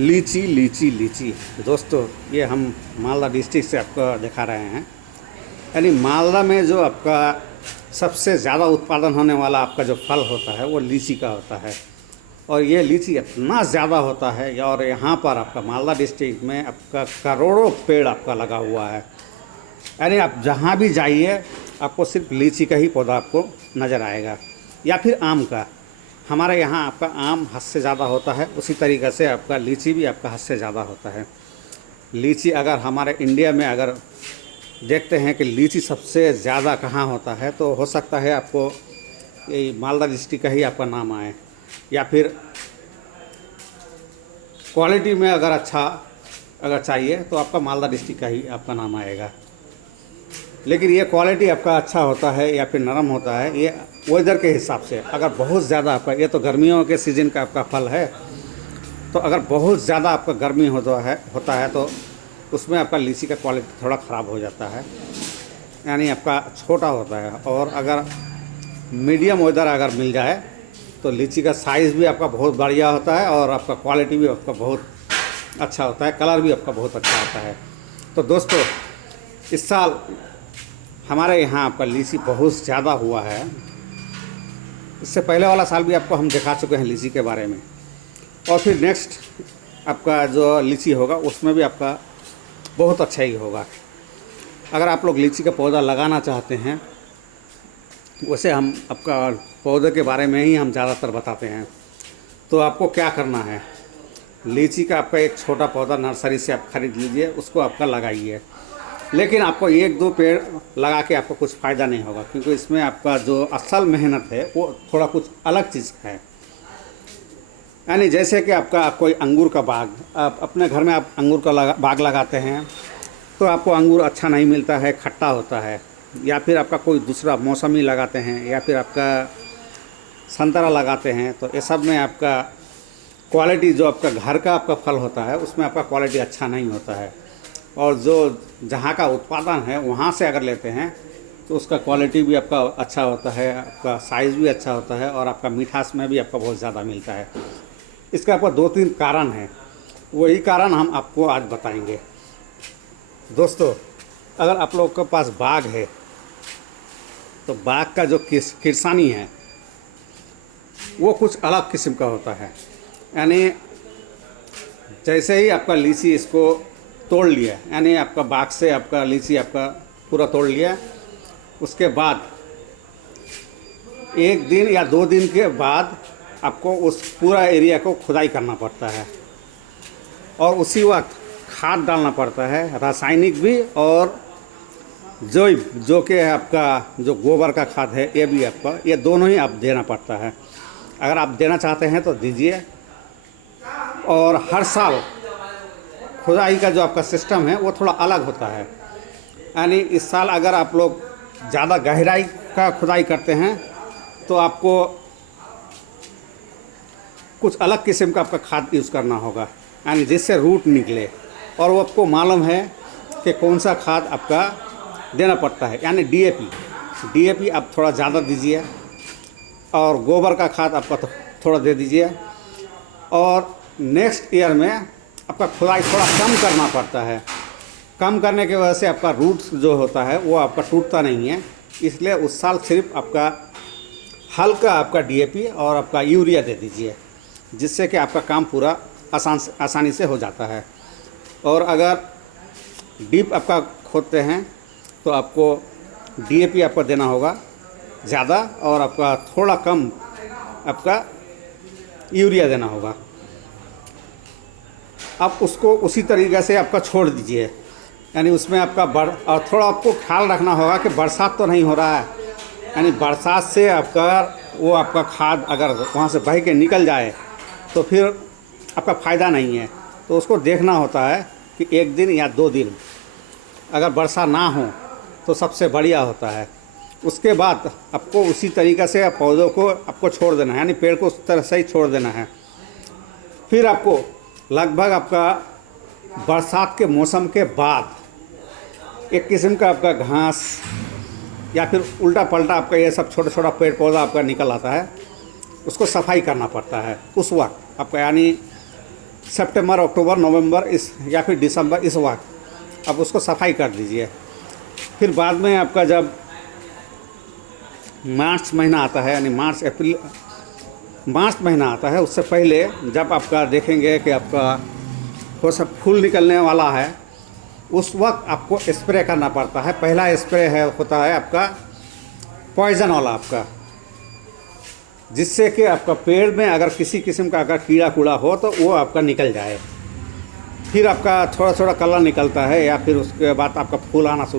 लीची लीची लीची दोस्तों, ये हम मालदा डिस्ट्रिक्ट से आपको दिखा रहे हैं। यानी मालदा में जो आपका सबसे ज़्यादा उत्पादन होने वाला आपका जो फल होता है वो लीची का होता है। और ये लीची इतना ज़्यादा होता है और यहाँ पर आपका मालदा डिस्ट्रिक्ट में आपका करोड़ों पेड़ आपका लगा हुआ है। यानी आप जहाँ भी जाइए आपको सिर्फ लीची का ही पौधा आपको नज़र आएगा, या फिर आम का। हमारे यहाँ आपका आम हद से ज़्यादा होता है, उसी तरीक़े से आपका लीची भी आपका हद से ज़्यादा होता है। लीची अगर हमारे इंडिया में अगर देखते हैं कि लीची सबसे ज़्यादा कहाँ होता है, तो हो सकता है आपको ये मालदा डिस्ट्रिक्ट का ही आपका नाम आए, या फिर क्वालिटी में अगर अच्छा अगर चाहिए तो आपका मालदा डिस्ट्रिक्ट का ही आपका नाम आएगा। लेकिन ये क्वालिटी आपका अच्छा होता है या फिर नरम होता है, ये वेदर के हिसाब से। अगर बहुत ज़्यादा आपका, ये तो गर्मियों के सीज़न का आपका फल है, तो अगर बहुत ज़्यादा आपका गर्मी होता है तो उसमें आपका लीची का क्वालिटी थोड़ा ख़राब हो जाता है, यानी आपका छोटा होता है। और अगर मीडियम वेदर अगर मिल जाए तो लीची का साइज़ भी आपका बहुत बढ़िया होता है और आपका क्वालिटी भी आपका बहुत अच्छा होता है, कलर भी आपका बहुत अच्छा आता है। तो दोस्तों, इस साल हमारे यहाँ आपका लीची बहुत ज़्यादा हुआ है। इससे पहले वाला साल भी आपको हम दिखा चुके हैं लीची के बारे में, और फिर नेक्स्ट आपका जो लीची होगा उसमें भी आपका बहुत अच्छा ही होगा। अगर आप लोग लीची का पौधा लगाना चाहते हैं, वैसे हम आपका पौधे के बारे में ही हम ज़्यादातर बताते हैं। तो आपको क्या करना है, लीची का आपका एक छोटा पौधा नर्सरी से आप ख़रीद लीजिए, उसको आपका लगाइए। लेकिन आपको एक दो पेड़ लगा के आपको कुछ फ़ायदा नहीं होगा, क्योंकि इसमें आपका जो असल मेहनत है वो थोड़ा कुछ अलग चीज़ है। यानी जैसे कि आपका कोई अंगूर का बाग, आप अपने घर में आप अंगूर का बाग लगाते हैं तो आपको अंगूर अच्छा नहीं मिलता है, खट्टा होता है। या फिर आपका कोई दूसरा मौसमी लगाते हैं, या फिर आपका संतरा लगाते हैं, तो ये सब में आपका क्वालिटी जो आपका घर का आपका फल होता है उसमें आपका क्वालिटी अच्छा नहीं होता है। और जो जहाँ का उत्पादन है वहाँ से अगर लेते हैं तो उसका क्वालिटी भी आपका अच्छा होता है, आपका साइज़ भी अच्छा होता है, और आपका मिठास में भी आपका बहुत ज़्यादा मिलता है। इसका आपका दो तीन कारण हैं, वही कारण हम आपको आज बताएंगे। दोस्तों, अगर आप लोग के पास बाग है तो बाग का जो किरसानी है वो कुछ अलग किस्म का होता है। यानी जैसे ही आपका लीची इसको तोड़ लिया, यानी आपका बाग से आपका लीची आपका पूरा तोड़ लिया, उसके बाद एक दिन या दो दिन के बाद आपको उस पूरा एरिया को खुदाई करना पड़ता है, और उसी वक्त खाद डालना पड़ता है, रासायनिक भी, और जो कि आपका जो गोबर का खाद है ये भी आपका, ये दोनों ही आप देना पड़ता है। अगर आप देना चाहते हैं तो दीजिए। और हर साल खुदाई का जो आपका सिस्टम है वो थोड़ा अलग होता है। यानी इस साल अगर आप लोग ज़्यादा गहराई का खुदाई करते हैं तो आपको कुछ अलग किस्म का आपका खाद यूज़ करना होगा, यानी जिससे रूट निकले। और वो आपको मालूम है कि कौन सा खाद आपका देना पड़ता है, यानी डीएपी आप थोड़ा ज़्यादा दीजिए, और गोबर का खाद आपका थोड़ा दे दीजिए। और नेक्स्ट ईयर में आपका खुदाई थोड़ा कम करना पड़ता है। कम करने की वजह से आपका रूट जो होता है वो आपका टूटता नहीं है, इसलिए उस साल सिर्फ आपका हल्का आपका डीएपी और आपका यूरिया दे दीजिए, जिससे कि आपका काम पूरा आसानी से हो जाता है। और अगर डीप आपका खोदते हैं तो आपको डीएपी आपको देना होगा ज़्यादा, और आपका थोड़ा कम आपका यूरिया देना होगा। आप उसको उसी तरीक़े से आपका छोड़ दीजिए। यानी उसमें आपका और थोड़ा आपको ख्याल रखना होगा कि बरसात तो नहीं हो रहा है, यानी बरसात से आपका वो आपका खाद अगर वहाँ से बह के निकल जाए तो फिर आपका फ़ायदा नहीं है। तो उसको देखना होता है कि एक दिन या दो दिन अगर वर्षा ना हो तो सबसे बढ़िया होता है। उसके बाद आपको उसी तरीक़े से पौधों को आपको छोड़ देना है, यानी पेड़ को उस तरह से ही छोड़ देना है। फिर आपको लगभग आपका बरसात के मौसम के बाद एक किस्म का आपका घास या फिर उल्टा पलटा आपका ये सब छोटा छोटा पेड़ पौधा आपका निकल आता है, उसको सफाई करना पड़ता है उस वक्त आपका। यानी सितंबर, अक्टूबर, नवंबर इस या फिर दिसंबर इस वक्त आप उसको सफाई कर दीजिए। फिर बाद में आपका जब मार्च महीना आता है, यानी मार्च महीना आता है, उससे पहले जब आपका देखेंगे कि आपका वो सब फूल निकलने वाला है, उस वक्त आपको स्प्रे करना पड़ता है। पहला स्प्रे होता है आपका पॉइज़न वाला आपका, जिससे कि आपका पेड़ में अगर किसी किस्म का अगर कीड़ा कूड़ा हो तो वो आपका निकल जाए। फिर आपका थोड़ा थोड़ा कलर निकलता है या फिर उसके बाद आपका फूल आना शुरू